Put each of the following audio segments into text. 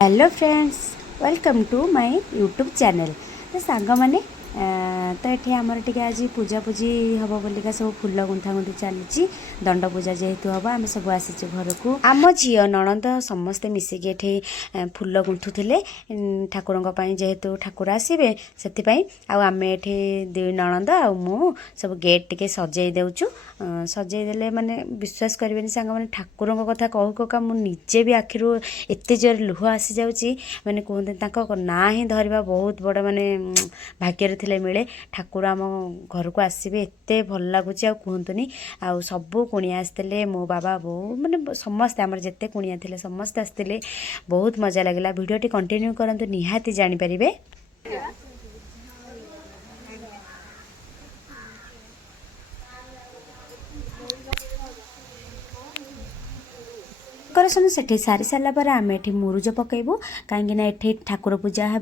Hello friends, welcome to my YouTube channel. तो song मैंने तो ये आमर टे आज पूजा पूजी हम बोलिका सब फुल गुंथा गुंथि चली दंड पूजा जेहेतु हम आम सब आसी घर को आम झी नणंद समस्ते मिसिकी ये फुल गुंथुले ठाकुर जेहेतु ठाकुर आसबे से आम ये दुई नणंद आ मु सब गेट टिके सजई देचु सजईदे माने विश्वास करें सांग मैंने ठाकुर कथा कहू कका मुझे भी आखिर एत जोर लुह आसी जाऊँगी मैंने कहते ना ही धरवा बहुत बड़ माने भाग्य थे मिले ठाकुर आम घर को आसबे एत भल लगुच कहतुनि आउ सबू कुणिया आसते मो बाबा बो माने समस्ते आमर जिते कुणिया थे समस्ते आसते बहुत मजा लगे। भिडियोटी कंटिन्यू करंतु निहाती जानीपारे। डेकोरेसन से सारी सारापर आम ये मुरुज पकेबू कहीं ठाकुर पूजा हे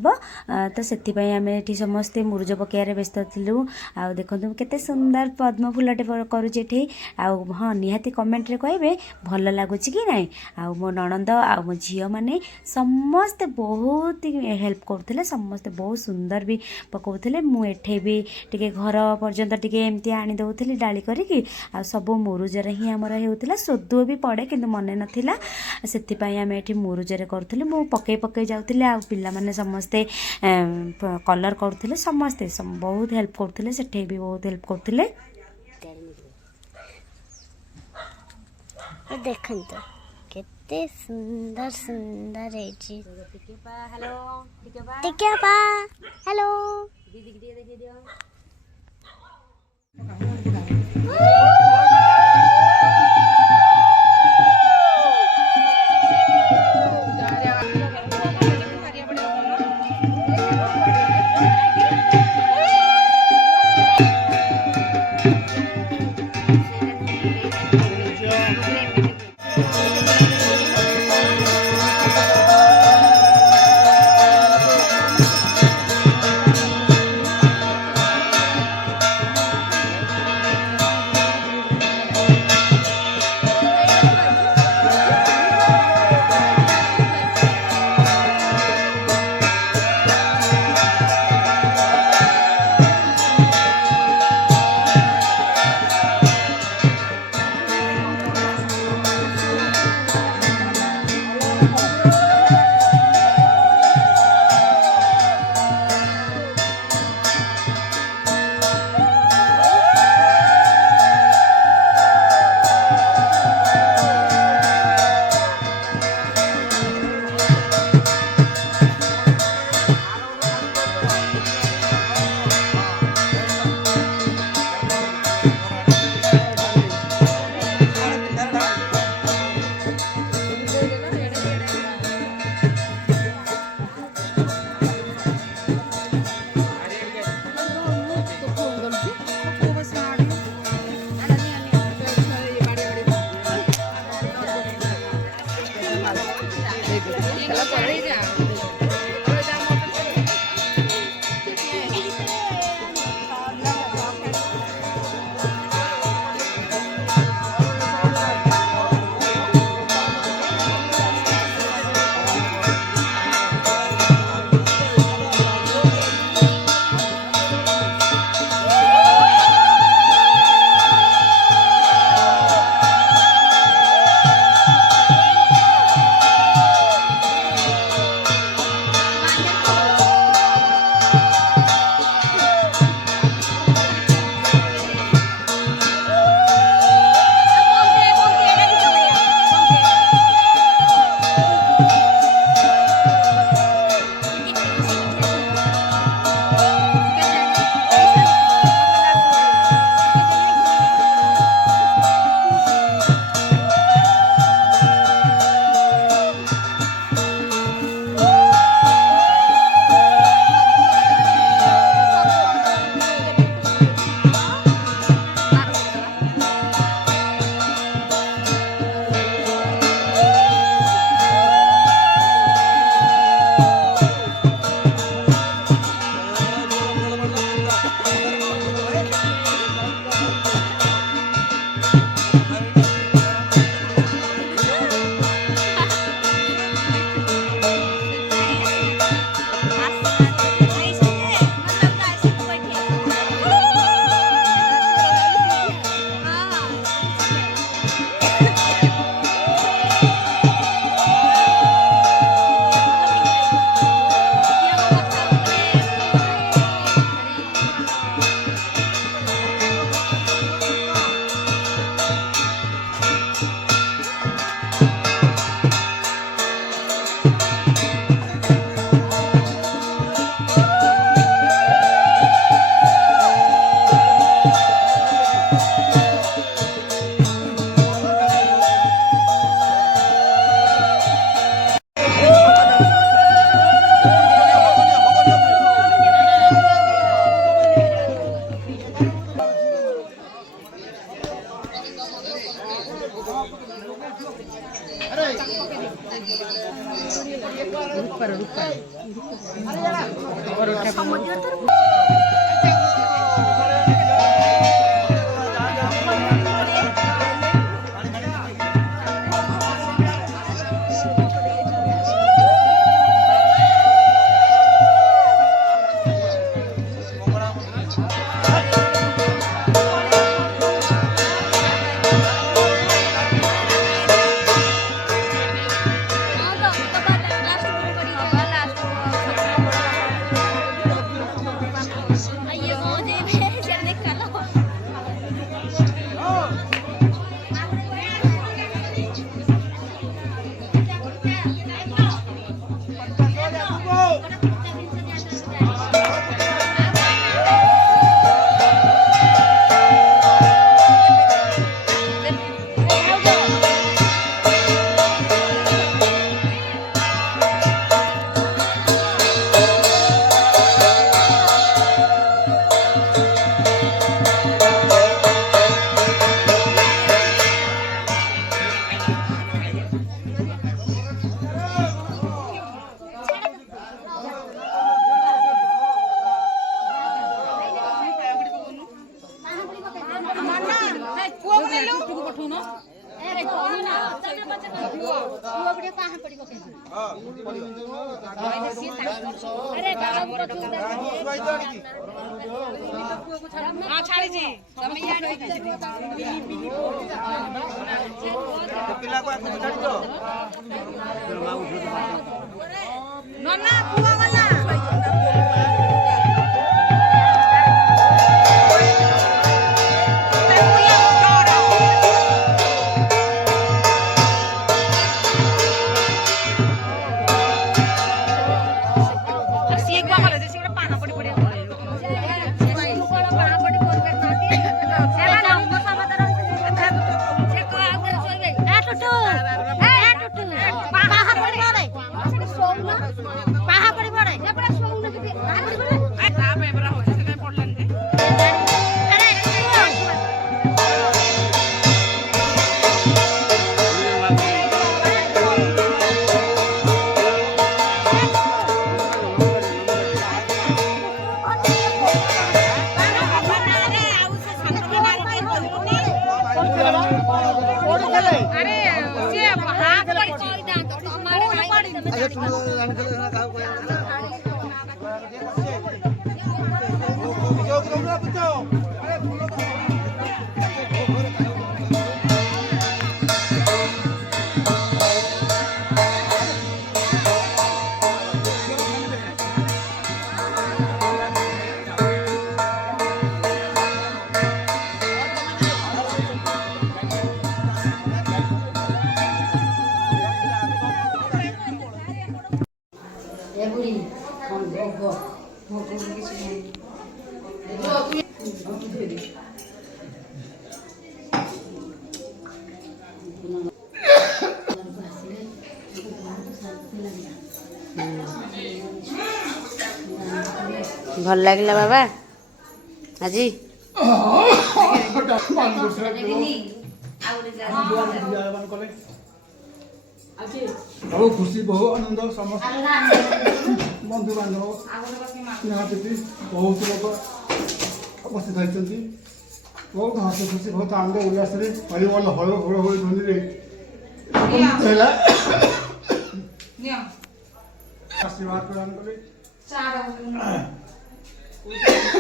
तो से आम ये समस्ते मुरुज पकड़ व्यस्त थिलु। आ देखो केते सुंदर पद्म फूलटे करुचे हाँ निहाती कमेंट रे कहे भल लगुच कि ना। आ मो नणंद आ मो झी मैंने समस्ते बहुत हेल्प करते समस्ते बहुत सुंदर भी पकाउले मुझे भी टे घर पर्यंत टे एमती आनी दौली डाली करी सब मुरुजर ही आमर होता सोदुओ भी पड़े कि मन नाला से आम ये मुरुजरे करूँ मु पकई पकई जाऊँगी आ पाने समस्ते कलर करुले समस्ते बहुत हेल्प करते से भी बहुत हेल्प करते। देखो केते सुंदर सुंदर है जी। टिके पा हेलो ଭଲ ଲାଗିଲା ବାବା ଆଜି ବହୁ ଖୁସି ବହୁ ଆନନ୍ଦ ସମସ୍ତେ ବନ୍ଧୁବାନ୍ଧବ ସ୍ନେହାତିଥି ବହୁତ ଲୋକ ଉପସ୍ଥିତ ହୋଇଛନ୍ତି। ବହୁତ ହସ ଖୁସି ବହୁତ ଆନନ୍ଦ ଉଲ୍ଲାସରେ ହରିବୋଲ ହଳ ହୋଳ ହୋଳି ଧ୍ୱନିରେ ହେଲା ଆଶୀର୍ବାଦ ପ୍ରଦାନ କଲେ।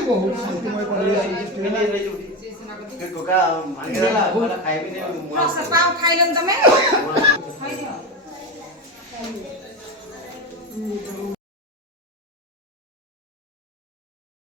ବହୁତ ଶାନ୍ତିମୟ ପରିବେଶ ସୃଷ୍ଟି ହେଲା। ଖାଇଲନି ତମେ